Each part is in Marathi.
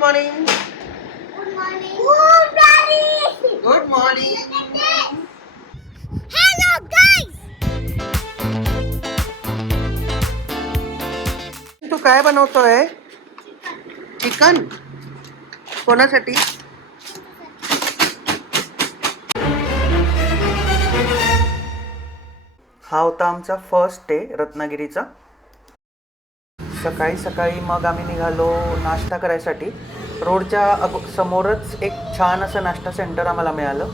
Morning Good morning. Good morning. Good morning Hello guys. तू काय बनवतोय? चिकन. कोणासाठी? हा होता आमचा फर्स्ट डे रत्नागिरीचा. सकाळी सकाळी मग आम्ही निघालो नाश्ता करायसाठी. रोडच्या अगो समोरच एक छान असं नाश्ता सेंटर आम्हाला मिळालं.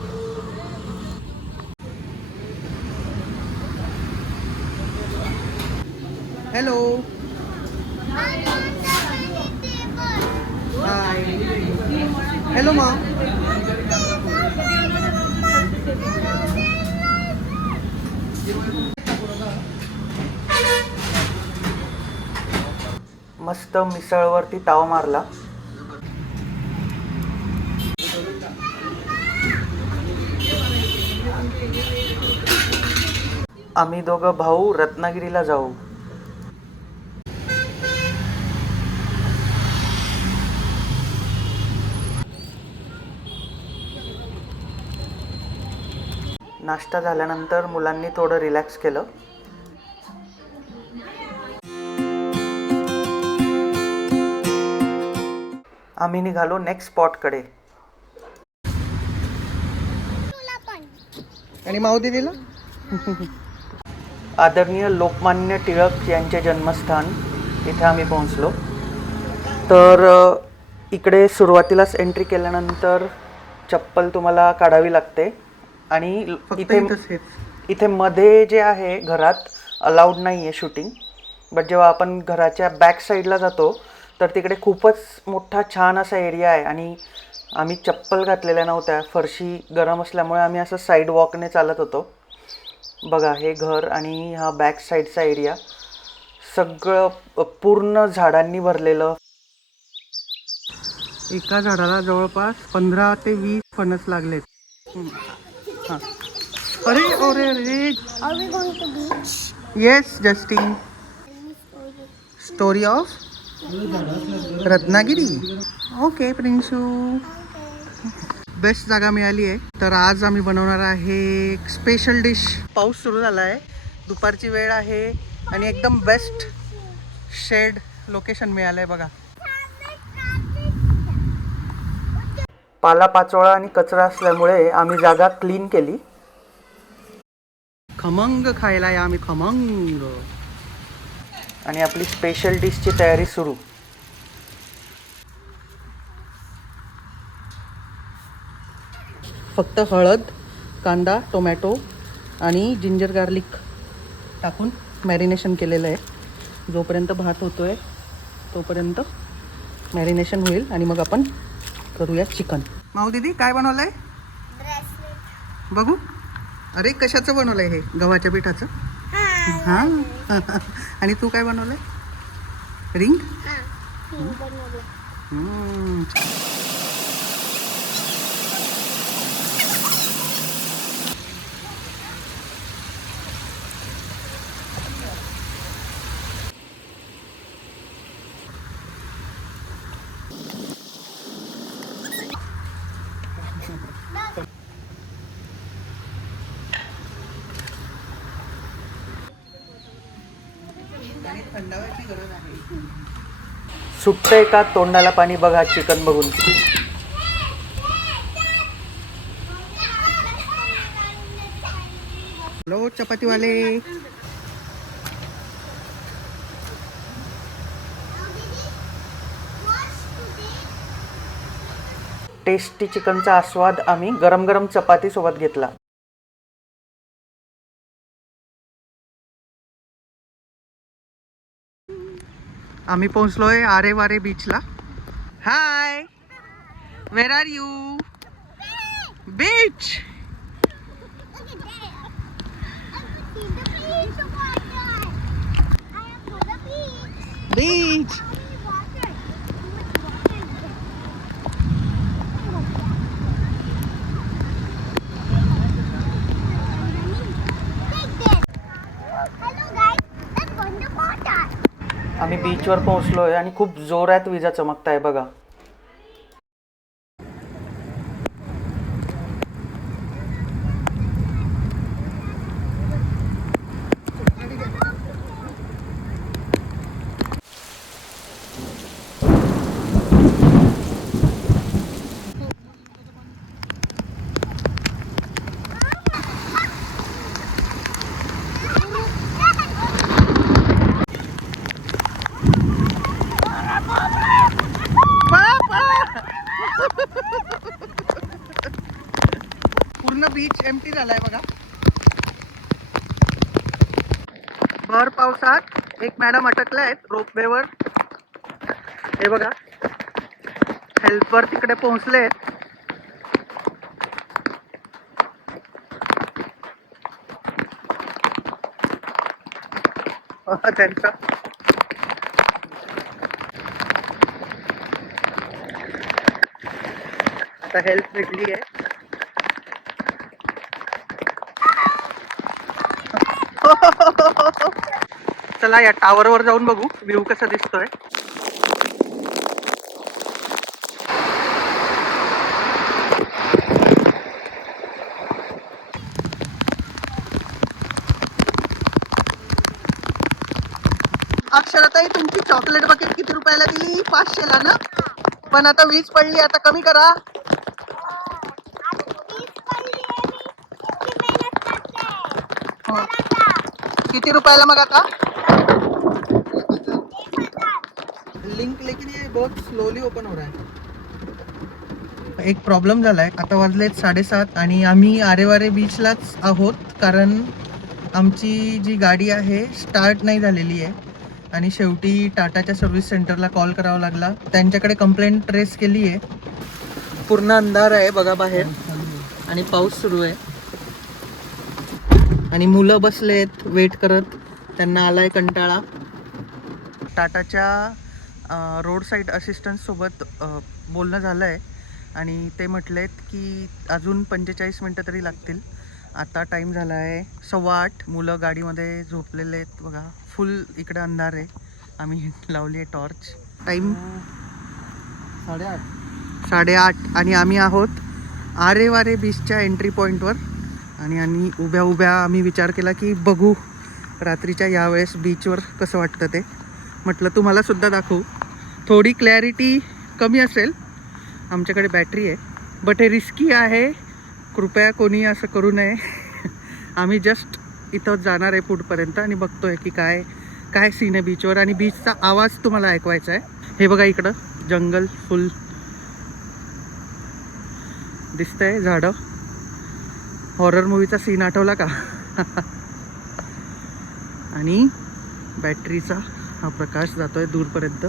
हॅलो. हाय हॅलो मॉम मस्त मिसळवरती ताव मारला. आम्ही दोघं भाऊ रत्नागिरीला जाऊ. नाश्ता झाल्यानंतर मुलांनी थोडं रिलॅक्स केलं. आम्ही निघालो नेक्स्ट स्पॉटकडे. आणि माऊ दिदीला? आदरणीय लोकमान्य टिळक यांचे जन्मस्थान इथे आम्ही पोहोचलो. तर इकडे सुरुवातीलाच एंट्री केल्यानंतर चप्पल तुम्हाला काढावी लागते. आणि इथे इथे मध्ये जे आहे घरात अलाउड नाही आहे शूटिंग बट जेव्हा आपण घराच्या बॅक साईडला जातो तर तिकडे खूपच मोठा छान असा एरिया आहे. आणि आम्ही चप्पल घातलेल्या नव्हत्या. फरशी गरम असल्यामुळे आम्ही असं साईड वॉकने चालत होतो. बघा हे घर आणि हा बॅक साईडचा एरिया सगळं पूर्ण झाडांनी भरलेलं. एका झाडाला जवळपास पंधरा ते वीस फणस लागलेत. हां. अरे अरे अरे? Yes Justin story of Ratnagiri? Okay Prinsu best जागा मिळाली आहे. तर आज आम्ही बनवणार आहे एक स्पेशल डिश पाऊस सुरू झाला आहे दुपारची वेळ आहे आणि एकदम बेस्ट शेड लोकेशन मिळालं आहे बघा. पालापाचोळा आणि कचरा असल्यामुळे आम्ही जागा क्लीन केली. खमंग खायला या आम्ही खमंग. आणि आपली स्पेशल डिशची तयारी सुरू. फक्त हळद कांदा टोमॅटो आणि जिंजर गार्लिक टाकून मॅरिनेशन केलेलं आहे. जोपर्यंत भात होतोय तोपर्यंत मॅरिनेशन होईल आणि मग आपण करूया चिकन माऊ दीदी काय बनवलंय? Bracelet. बघू. अरे कशाचं बनवलंय हे? गव्हाच्या पिठाचं? हा. हां आणि तू काय बनवलंय रिंग सुटतंय का तोंडाला पाणी बघा चिकन बघून. हॅलो चपातीवाले. टेस्टी चिकनचा आस्वाद आम्ही गरम गरम चपाती सोबत घेतला. आम्ही पोहोचलोय आरे वारे बीचला hi where are you beach Look आम्ही बीचवर पोहोचलोय आणि खूप जोरात विजा चमकताय बघा एमटी झालाय बघा भर पावसात एक मॅडम अटकल्या आहेत रोपवेवर. हे बघा. हेल्पर तिकडे पोहोचले आहेत. त्यांचा. आता हेल्प भेटली आहे. चला या टावर वर जाऊन बघू. व्ह्यू कसा दिसतोय. अक्षराताई तुमची चॉकलेट बकेट किती रुपयाला दिली? पाचशेला ना? पण आता वीज पडली आता कमी करा. करते. हो. किती रुपयाला मग आता एक हजार लिंक लेकिन ये बहुत स्लोली ओपन हो रहा है. एक प्रॉब्लेम झालाय. आता वाजलेत साडेसात आणि आम्ही आरेवारे बीचलाच आहोत कारण आमची जी गाडी आहे स्टार्ट नाही झालेली आहे. आणि शेवटी टाटाच्या सर्व्हिस सेंटरला कॉल करावा लागला. त्यांच्याकडे कंप्लेंट ट्रेस केली आहे. पूर्ण अंधार आहे बघा बाहेर. आणि पाऊस सुरू आहे. आणि मुलं बसलेत वेट करत. त्यांना आलाय कंटाळा. टाटाच्या रोड साईड असिस्टंटसोबत बोलणं झालं आहे आणि ते म्हटलेत की अजून पंचेचाळीस मिनटं तरी लागतील. आता टाईम झाला आहे सव्वा आठ. मुलं गाडीमध्ये झोपलेले आहेत बघा. फुल इकडे अंधार आहे. आम्ही लावली आहे टॉर्च टाईम साडेआठ. साडेआठ. आणि आम्ही आहोत आरे वारे बीचच्या एंट्री पॉईंटवर आणि आणि उभ्या उभ्या आम्ही विचार केला की बघू रात्रीच्या यावेळेस बीचवर कसं वाटतं ते. म्हटलं तुम्हाला सुद्धा दाखवू. थोडी क्लॅरिटी कमी असेल. आमच्याकडे बॅटरी आहे. बट हे रिस्की आहे. कृपया कोणी असं करू नये. आम्ही जस्ट इथं जाणार आहे पुढपर्यंत आणि बघतो आहे की काय काय सीन आहे बीचवर आणि बीचचा आवाज तुम्हाला ऐकवायचा आहे. हे बघा इकडं. जंगल फुल दिसतंय झाडं. हॉरर मूवीचा सीन आठवला का? आणि बॅटरीचा हा प्रकाश जातो आहे दूरपर्यंत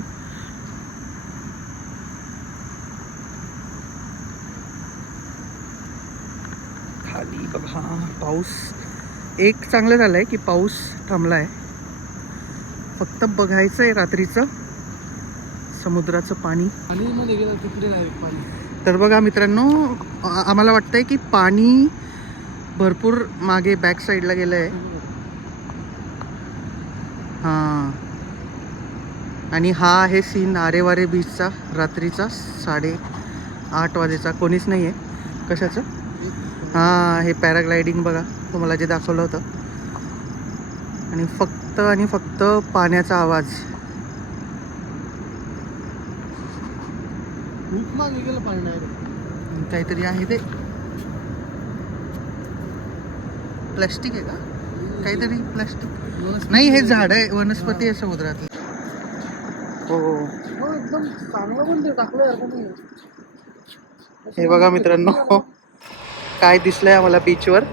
खाली बघा पाऊस. एक चांगलं झालंय की पाऊस थांबलाय. फक्त बघायचं आहे रात्रीचं. समुद्राचं पाणी. तर बघा मित्रांनो आम्हाला वाटतंय की पाणी भरपूर मागे बॅक साईडला गेलं आहे हां. आणि हा आहे सीन आरेवारे बीचचा रात्रीचा साडे आठ वाजेचा. कोणीच नाही आहे कशाचं? हां हे पॅराग्लायडिंग बघा तुम्हाला जे दाखवलं होतं. आणि फक्त आणि फक्त पाण्याचा आवाज. काहीतरी आहे ते. प्लॅस्टिक आहे का? काहीतरी प्लॅस्टिक. नाही हे झाड आहे वनस्पती आहे समुद्रात हो हो. एकदम चांगलं पण ते टाकलं हे बघा मित्रांनो. काय दिसलंय आम्हाला बीचवर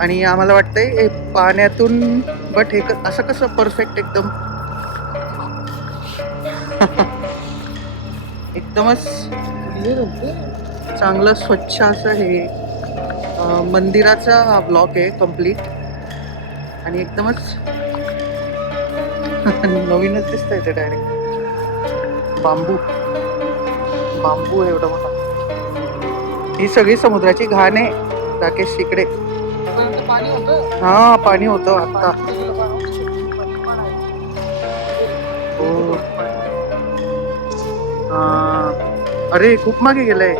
आणि आम्हाला वाटतंय हे पाण्यातून बट हे क- असं कसं परफेक्ट एकदम. एकदमच चांगलं स्वच्छ असं हे मंदिराचा हा ब्लॉक आहे कंप्लीट आणि एकदमच नवीनच दिसत आहे ते डायरेक्ट बांबू. बांबू एवढं एवढा मोठा. ही सगळी समुद्राची घाण. आहे राकेश इकडे हा पाणी होतं आता. हो. अरे खूप मागे गेलंय.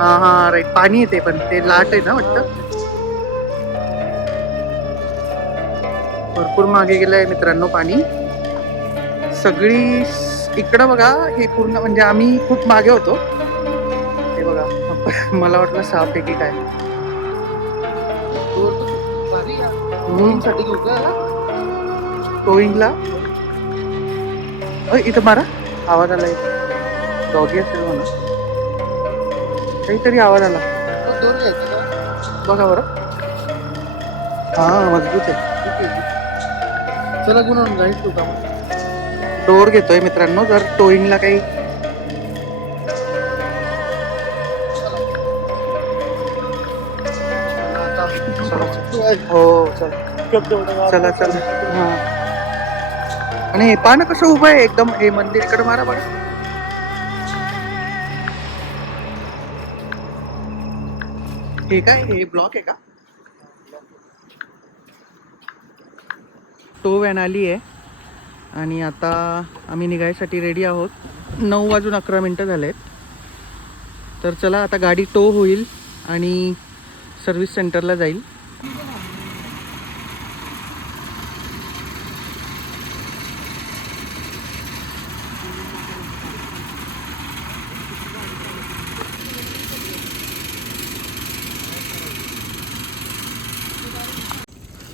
हा हा. राईट पाणी येते पण ते लाट आहे ना वाटतं? भरपूर मागे गेलंय मित्रांनो पाणी. सगळी इकडं बघा हे पूर्ण म्हणजे आम्ही खूप मागे होतो. मला वाटलं साप आहे की काय टोईंगला अय इथं मारा. आवाज आला डॉगी असेल म्हणा. काहीतरी आवाज आला. तो बघा बरं. हा मजबूत आहे. चला गुन्हा गाईड ठेवू का डोर घेतोय मित्रांनो. जर टोईंगला काही हो चला. चला चला. हा. आणि हे पान कसं उभं आहे एकदम? हे मंदिर इकडे मारा बरं. हे काय? हे ब्लॉक आहे का? टो व्हॅन आली आहे. आणि आता आम्ही निघायसाठी रेडी आहोत. नऊ वाजून अकरा मिनटं झालेत. तर चला आता गाडी टो होईल आणि सर्व्हिस सेंटरला जाईल.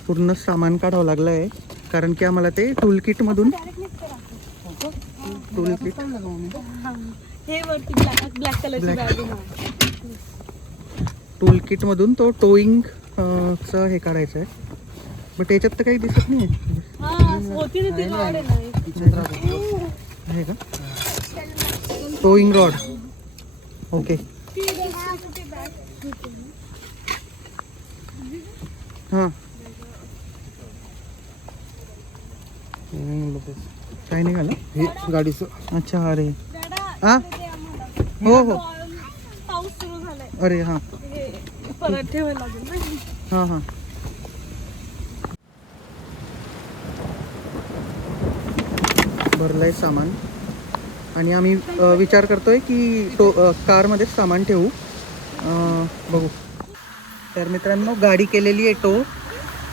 पूर्ण सामान काढावं लागलं आहे कारण की आम्हाला ते टूल किटमधून टूल किट टूल किटमधून तो टोईंग चं हे काढायचं आहे बट याच्यात तर काही दिसत नाही हा होती ना ती रॉड आहे का? टोईंग रॉड ओके हां. काय निघालं हे गाडीचं. अच्छा अरे. हा? ते हो हो. पाऊस सुरू झालाय अरे हां. हे परत ठेवायला लागेल हां. हां भरलंय सामान. आणि आम्ही विचार करतोय की टो अ, कारमध्येच सामान ठेवू. बघू. तर मित्रांनो गाडी केलेली आहे टो.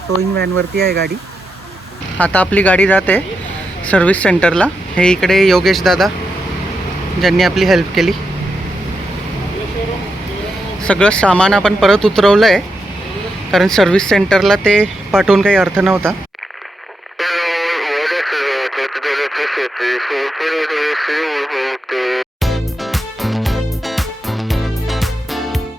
टोईंग व्हॅनवरती आहे गाडी. आता आपली गाडी जाते सर्व्हिस सेंटरला हे इकडे योगेश दादा ज्यांनी आपली हेल्प केली. सगळं सामान आपण परत उतरवलं आहे कारण सर्व्हिस सेंटरला ते पाठवून काही अर्थ नव्हता. हो